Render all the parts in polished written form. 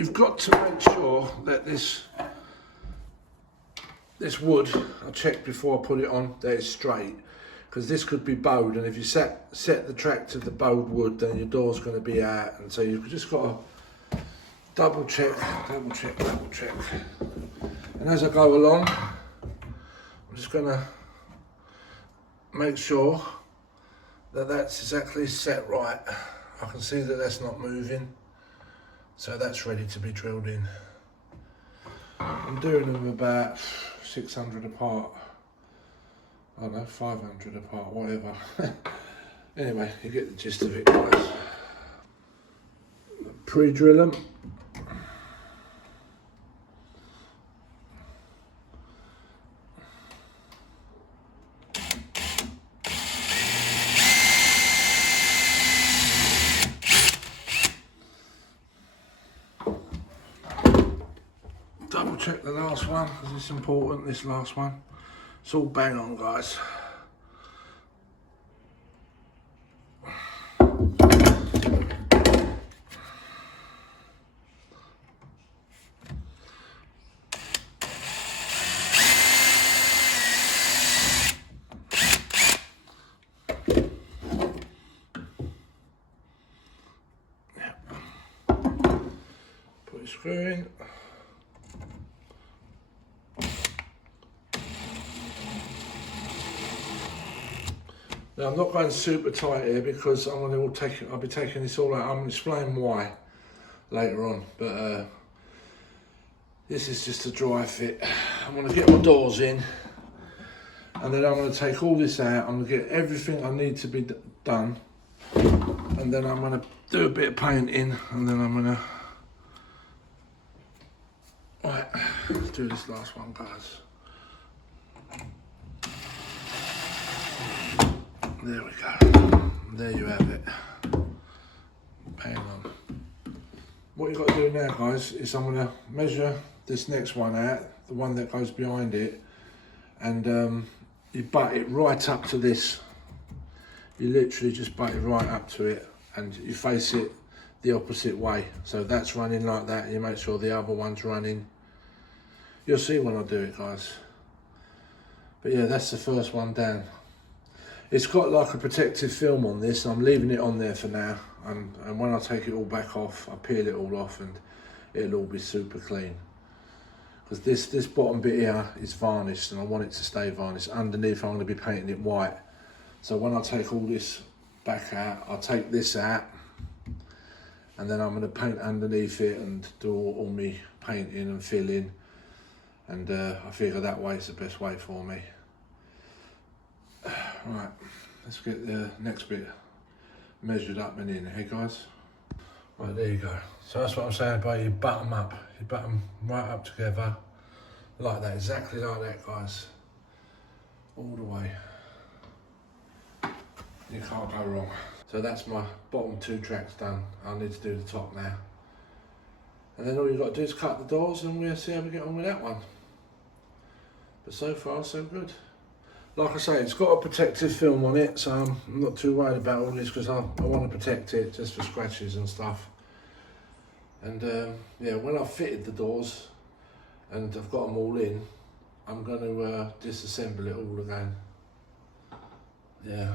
you've got to make sure that this wood, I checked before I put it on, that it's straight, because this could be bowed, and if you set the track to the bowed wood, then your door's going to be out, and so you've just got to double check. And as I go along, I'm just going to make sure that that's exactly set right. I can see that that's not moving, so that's ready to be drilled in. I'm doing them about 600 apart. I don't know, 500 apart, whatever. Anyway, you get the gist of it, guys. Pre-drill them. Double check the last one, because it's important, this last one. It's all bang on, guys. Put a screw in. Now, I'm not going super tight here because I'll be taking this all out. I'm going to explain why later on, but this is just a dry fit. I'm going to get my doors in, and then I'm going to take all this out. I'm going to get everything I need to be done, and then I'm going to do a bit of painting, and then I'm going to do this last one, guys. There we go. There you have it. Bang on. What you've got to do now, guys, is I'm going to measure this next one out, the one that goes behind it, and you butt it right up to this. You literally just butt it right up to it, and you face it the opposite way. So that's running like that, and you make sure the other one's running. You'll see when I do it, guys. But yeah, that's the first one down. It's got like a protective film on this, and I'm leaving it on there for now. And when I take it all back off, I peel it all off, and it'll all be super clean. Because this bottom bit here is varnished, and I want it to stay varnished. Underneath, I'm going to be painting it white. So when I take all this back out, I'll take this out, and then I'm going to paint underneath it and do all my painting and filling. And I figure that way is the best way for me. Right, let's get the next bit measured up and in, hey guys? Right, there you go. So that's what I'm saying about you butt them up. You butt them right up together, like that, exactly like that, guys. All the way. You can't go wrong. So that's my bottom two tracks done. I need to do the top now. And then all you've got to do is cut the doors, and we'll see how we get on with that one. But so far, so good. Like I say, it's got a protective film on it, so I'm not too worried about all this, because I want to protect it just for scratches and stuff. And yeah, when I've fitted the doors and I've got them all in, I'm going to disassemble it all again. Yeah.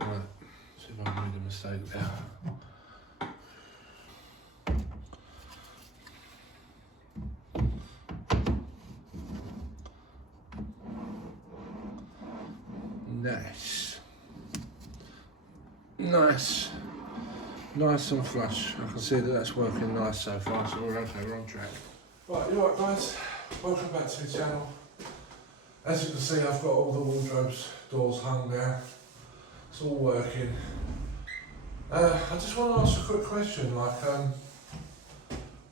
Right, see if I made a mistake there. Nice. Nice. Nice and flush. I can see that that's working nice so far, so we're okay, we're on track. Right, you alright guys? Welcome back to the channel. As you can see, I've got all the wardrobes doors hung now. It's all working. I just want to ask a quick question, like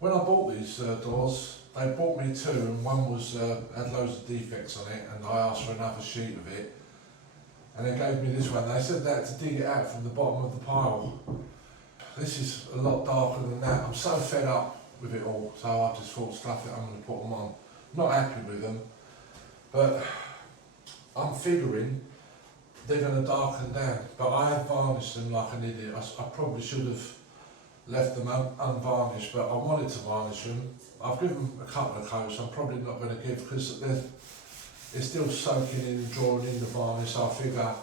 when I bought these doors, they bought me two, and one was had loads of defects on it, and I asked for another sheet of it. And they gave me this one. They said they had to dig it out from the bottom of the pile. This is a lot darker than that. I'm so fed up with it all, so I just thought, stuff it, I'm going to put them on. Not happy with them, but I'm figuring they're going to darken down. But I have varnished them like an idiot. I probably should have left them unvarnished, but I wanted to varnish them. I've given them a couple of coats. I'm probably not going to give, because it's still soaking in and drawing in the varnish. So I figure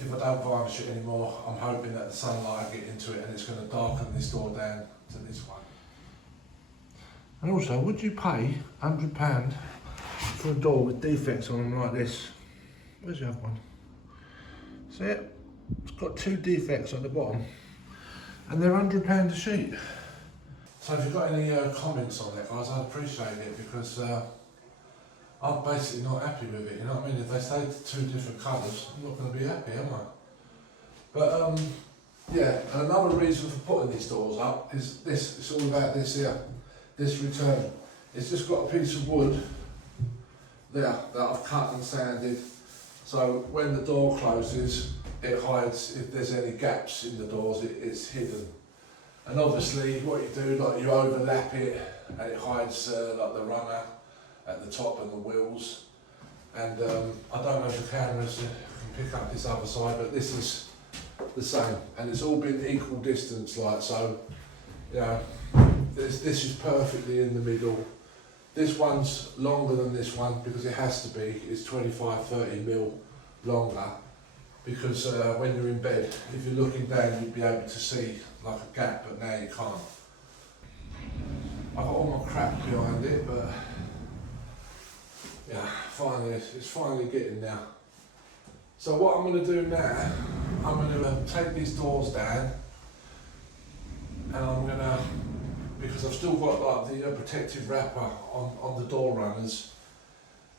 if I don't varnish it anymore, I'm hoping that the sunlight will get into it and it's going to darken this door down to this one. And also, would you pay £100 for a door with defects on them like this? Where's the other one? See it? It's got 2 defects at the bottom and they're £100 a sheet. So if you've got any comments on that, guys, I'd appreciate it, because I'm basically not happy with it, you know what I mean? If they say 2 different colours, I'm not going to be happy, am I? But yeah, and another reason for putting these doors up is this. It's all about this here, this return. It's just got a piece of wood there that I've cut and sanded, so when the door closes, it hides if there's any gaps in the doors, it's hidden. And obviously what you do, like you overlap it and it hides like the runner at the top and the wheels. And I don't know if the cameras can pick up this other side, but this is the same, and it's all been equal distance, like, so, you know, this is perfectly in the middle. This one's longer than this one because it has to be. It's 25-30 mil longer, because when you're in bed, if you're looking down, you'd be able to see like a gap, but now you can't. I've got all my crap behind it, but yeah, finally, it's finally getting there. So what I'm going to do now, I'm going to take these doors down, and I'm going to, because I've still got like the protective wrapper on the door runners,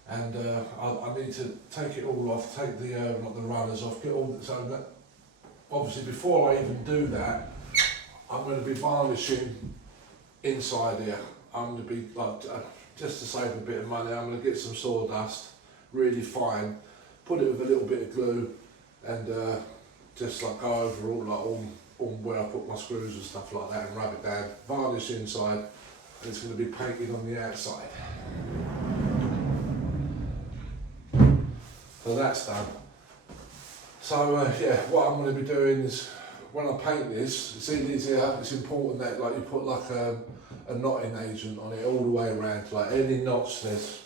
and I need to take it all off, take the not the runners off, get all the, so that, obviously before I even do that, I'm going to be varnishing inside here. I'm going to be like, just to save a bit of money, I'm going to get some sawdust, really fine, put it with a little bit of glue, and just like go over all where I put my screws and stuff like that, and rub it down, varnish inside, and it's going to be painted on the outside. So that's done. So yeah, what I'm going to be doing is, when I paint this, see these here, it's important that like you put like a knotting agent on it all the way around, like any knots there's,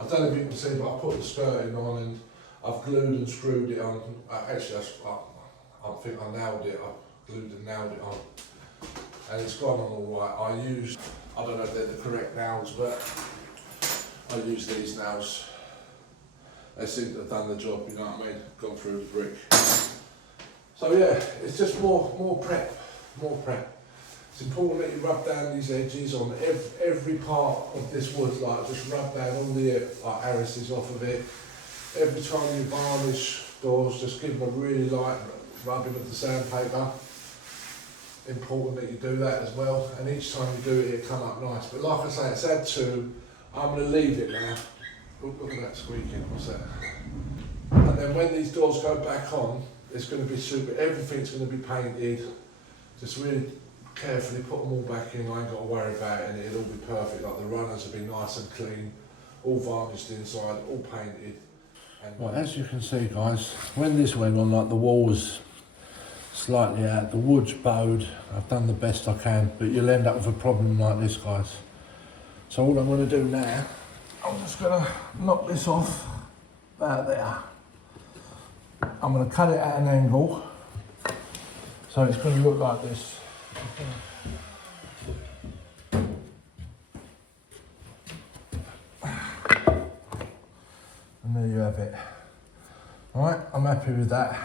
I don't know if you can see, but I put the skirting on and I've glued and screwed it on. Actually, I think I nailed it, I glued and nailed it on, and it's gone on all right. I don't know if they're the correct nails, but I used these nails. They seem to have done the job, you know what I mean? Gone through the brick. So yeah, it's just more prep. It's important that you rub down these edges on every part of this wood, like just rub down all the like arises off of it. Every time you varnish doors, just give them a really light rubbing of the sandpaper. Important that you do that as well, and each time you do it, it'll come up nice. But like I say, it's had 2. I'm going to leave it now. Look at that squeaking, what's that? And then when these doors go back on, it's going to be super, everything's going to be painted. Just really carefully put them all back in, I ain't got to worry about it, and it'll all be perfect. Like the runners will be nice and clean, all varnished inside, all painted. And well, as you can see, guys, when this went on, like the wall was slightly out, the wood's bowed, I've done the best I can, but you'll end up with a problem like this, guys. So all I'm going to do now, I'm just going to knock this off about there. I'm going to cut it at an angle, so it's going to look like this. And there you have it. Alright, I'm happy with that.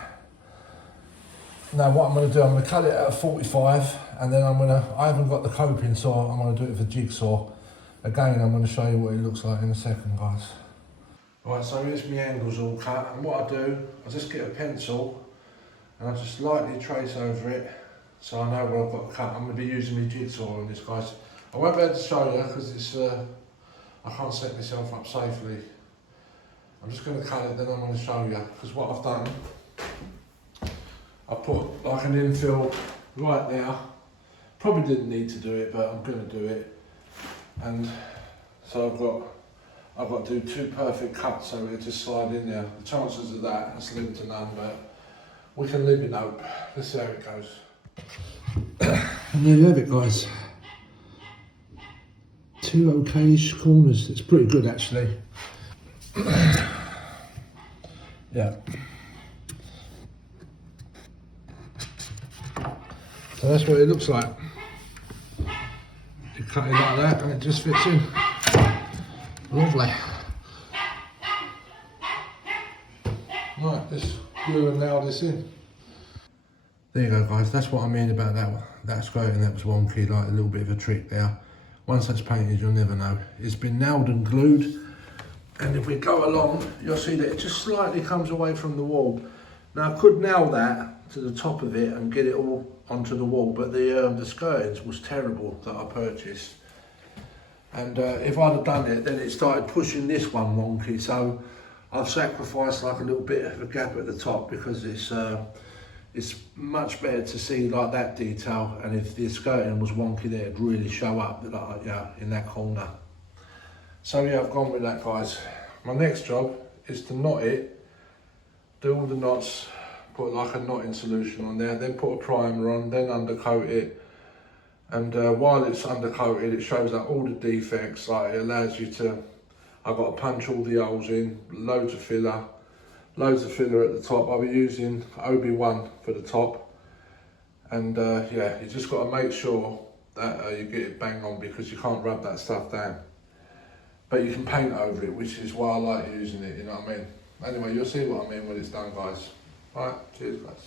Now what I'm going to do, I'm going to cut it at a 45, and then I haven't got the coping saw, I'm going to do it with a jigsaw. Again, I'm going to show you what it looks like in a second, guys. Right, so here's my angles all cut, and what I do, I just get a pencil and I just lightly trace over it so I know where I've got to cut. I'm going to be using my jigsaw on this, guys. I won't be able to show you because it's I can't set myself up safely. I'm just going to cut it, then I'm going to show you, because what I've done, I put like an infill right there. Probably didn't need to do it, but I'm going to do it. And so I've got I've got to do 2 perfect cuts so it'll just slide in there. The chances of that are slim to none, but we can live in hope. Let's see how it goes. And there you have it, guys. 2 okay-ish corners. It's pretty good actually. Yeah. So that's what it looks like. You cut it like that and it just fits in. Lovely. Right, let's glue and nail this in. There you go, guys. That's what I mean about that skirting that was wonky, like a little bit of a trick there. Once that's painted, you'll never know. It's been nailed and glued, and if we go along, you'll see that it just slightly comes away from the wall. Now I could nail that to the top of it and get it all onto the wall, but the skirtings was terrible that I purchased. And if I'd have done it, then it started pushing this one wonky, so I've sacrificed like a little bit of a gap at the top because it's much better to see like that detail, and if the skirting was wonky there, it'd really show up like, yeah, in that corner. So yeah, I've gone with that, guys. My next job is to knot it, do all the knots, put like a knotting solution on there, then put a primer on, then undercoat it. And while it's undercoated, it shows up all the defects, like it allows you to, I've got to punch all the holes in, loads of filler at the top. I'll be using OB1 for the top. And yeah, you just got to make sure that you get it bang on, because you can't rub that stuff down. But you can paint over it, which is why I like using it, you know what I mean? Anyway, you'll see what I mean when it's done, guys. Alright, cheers guys.